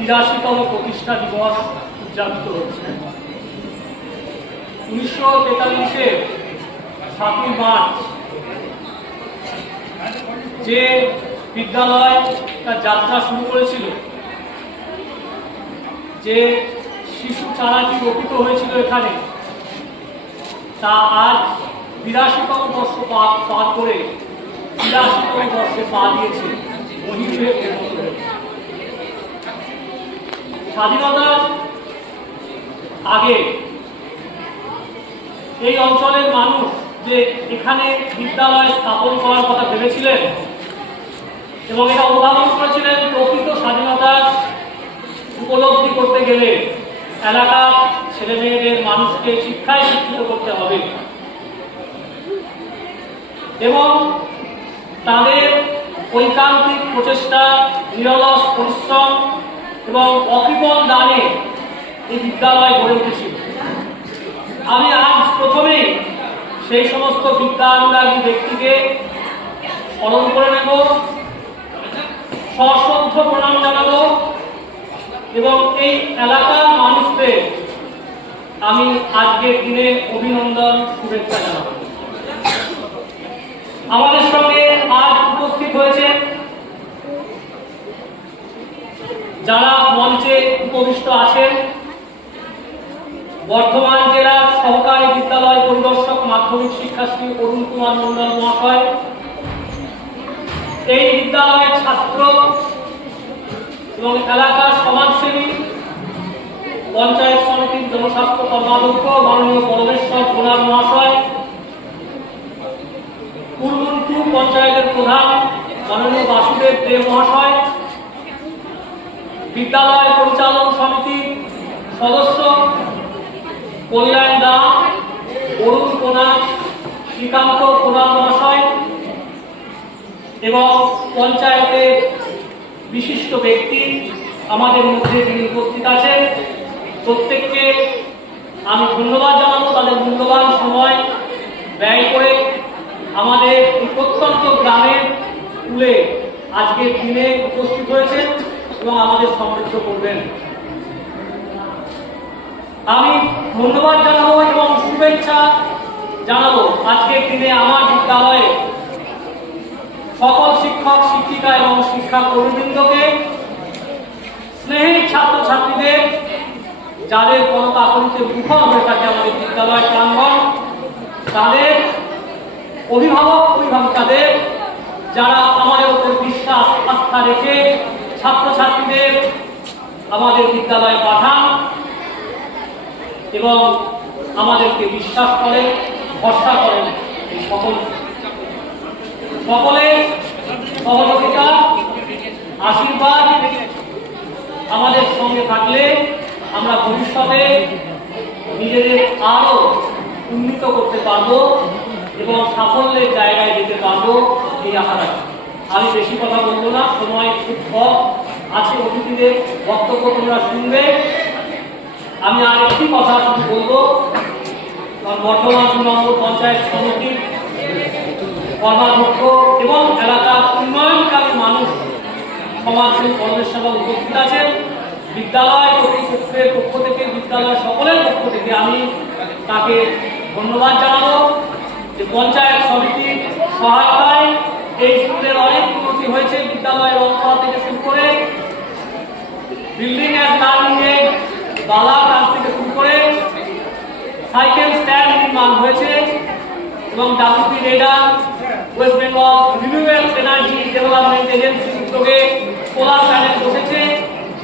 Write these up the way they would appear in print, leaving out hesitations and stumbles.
83তম প্রতিষ্ঠা দিবস উদযাপিত হচ্ছে। 1943-এর 7ই মার্চ যে বিদ্যালয় তার যাত্রা শুরু করেছিল, যে শিশু চারাটি রোপিত হয়েছিল এখানে, তা আজ 82তম বর্ষ পার করে 83তম বর্ষে পা দিয়েছে। স্বাধীনতার আগে এই অঞ্চলের মানুষ যে এখানে বিদ্যালয় স্থাপন করার কথা ভেবেছিলেন এবং এটা অনুধাবন করেছিলেন, প্রকৃত স্বাধীনতার উপলব্ধি করতে গেলে এলাকার ছেলে মেয়েদের মানুষকে শিক্ষায় শিক্ষিত করতে হবে এবং তাদের ঐকান্তিক প্রচেষ্টা, নিরলস পরিশ্রম এবং অকৃপণ দানে এই বিদ্যালয় গড়ে উঠেছিল। আমি আজ প্রথমেই সেই সমস্ত বিদ্যানুরাগী ব্যক্তিকে স্মরণ করে নেব, সশ্রদ্ধ প্রণাম জানাবো এবং এই এলাকার মানুষদের আমি আজকের দিনে অভিনন্দন, শুভেচ্ছা জানাবো। আমাদের সঙ্গে আজ উপস্থিত হয়েছে যারা মঞ্চে উপবিষ্ট আছেন, বর্ধমান জেলার সহকারী বিদ্যালয় পরিদর্শক মাধ্যমিক শিক্ষাশ্রী অরুণ কুমার মন্ডল মহাশয়, এই বিদ্যালয়ের ছাত্র এবং এলাকার সমাজসেবী, পঞ্চায়েত সমিতির জনস্বাস্থ্য কর্মাধ্যক্ষ মাননীয় পরমেশ্বর গোলাপ মহাশয়, পূর্বন্তু পঞ্চায়েতের প্রধান মাননীয় বাসুদেব দে মহাশয়, বিদ্যালয় পরিচালন সমিতির সদস্য কল্যাণ দাস, অরুণ কোনার, শ্রীকান্ত কোনার মহাশয় এবং পঞ্চায়েতের বিশিষ্ট ব্যক্তি আমাদের মধ্যে যিনি উপস্থিত আছেন, প্রত্যেককে আমি ধন্যবাদ জানাবো। তাদের মূল্যবান সময় ব্যয় করে আমাদের প্রত্যন্ত গ্রামের স্কুলে আজকের দিনে উপস্থিত হয়েছেন এবং আমাদের সমৃদ্ধ করবেন। আমি ধন্যবাদ জানাবো এবং শুভেচ্ছা জানাবো আজকের দিনে আমার বিদ্যালয়ে সকল শিক্ষক, শিক্ষিকা এবং শিক্ষা কর্মীবৃন্দকে, স্নেহের ছাত্রছাত্রীদের, যাদের কর্মকাকলিতে মুখর হয়ে থাকে আমাদের বিদ্যালয় প্রাঙ্গণ, তাদের অভিভাবক অভিভাবিকাদের, যারা আমাদের উপর বিশ্বাস আস্থা রেখে ছাত্রছাত্রীদের আমাদের বিদ্যালয়ে পাঠান এবং আমাদেরকে বিশ্বাস করেন, ভরসা করেন, এই সকলের সহযোগিতা, আশীর্বাদ আমাদের সঙ্গে থাকলে আমরা ভবিষ্যতে নিজেদের আরো উন্নীত করতে পারবো এবং সাফল্যের জায়গায় যেতে পারবো, এই আশা রাখি। আমি বেশি কথা বলবো না, সময় খুব কম আছে, অতিথিদের বক্তব্য তোমরা শুনবে। আমি আর একটি কথা শুধু বলবো, বর্তমান 2 নম্বর পঞ্চায়েত সমিতির কর্মাধ্যক্ষ এবং এলাকার উন্নয়নকারী মানুষ, সমাজসেবী কর্মসেবক উপস্থিত আছেন। বিদ্যালয় কর্তৃপক্ষের পক্ষ থেকে, বিদ্যালয় সকলের পক্ষ থেকে আমি তাকে ধন্যবাদ জানাবো যে পঞ্চায়েত সমিতির সহায়তায় এই স্কুলের অনেক উন্নতি হয়েছে। বিদ্যালয়ের রং করা থেকে শুরু করে বিল্ডিং অ্যান্ড লার্নিং এর বালা কাজ থেকে শুরু করে সাইকেল স্ট্যান্ড নির্মাণ হয়েছে এবং ডাব্লিউপি রেডার, West Bengal renewable energy development এজেন্সির উদ্যোগে সোলার প্যানেল বসেছে।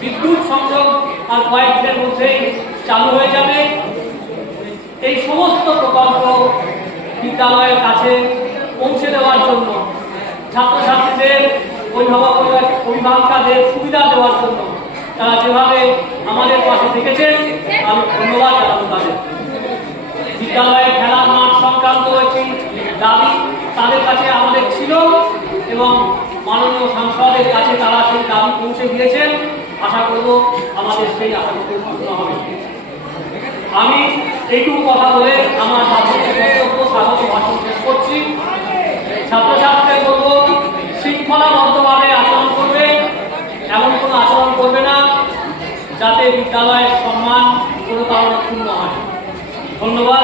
বিদ্যুৎ সংযোগ আর কয়েকদিনের মধ্যেই চালু হয়ে যাবে। এই সমস্ত প্রকল্প বিদ্যালয়ের কাছে পৌঁছে দেওয়ার জন্য, ছাত্রছাত্রীদের, অভিভাবকদের সুবিধা দেওয়ার জন্য তারা যেভাবে আমাদের পাশে থেকেছেন, আমি ধন্যবাদ জানাবো তাদের। বিদ্যালয়ের খেলার মাঠ সংক্রান্ত একটি দাবি তাদের কাছে আমাদের ছিল এবং মাননীয় সাংসদের কাছে তারা সেই দাবি পৌঁছে দিয়েছেন। আশা করব আমাদের সেই আশাটুকু পূর্ণ হবে। আমি এইটুকু কথা বলে আমার বক্তব্য স্বাগত ভাষণ শেষ করছি। ছাত্রছাত্রীদের বলবো, শৃঙ্খলাবদ্ধভাবে আচরণ করবে, এমন কোনো আচরণ করবে না যাতে বিদ্যালয়ের সম্মান কোনো কারণে ক্ষুণ্ণ হয়। ধন্যবাদ।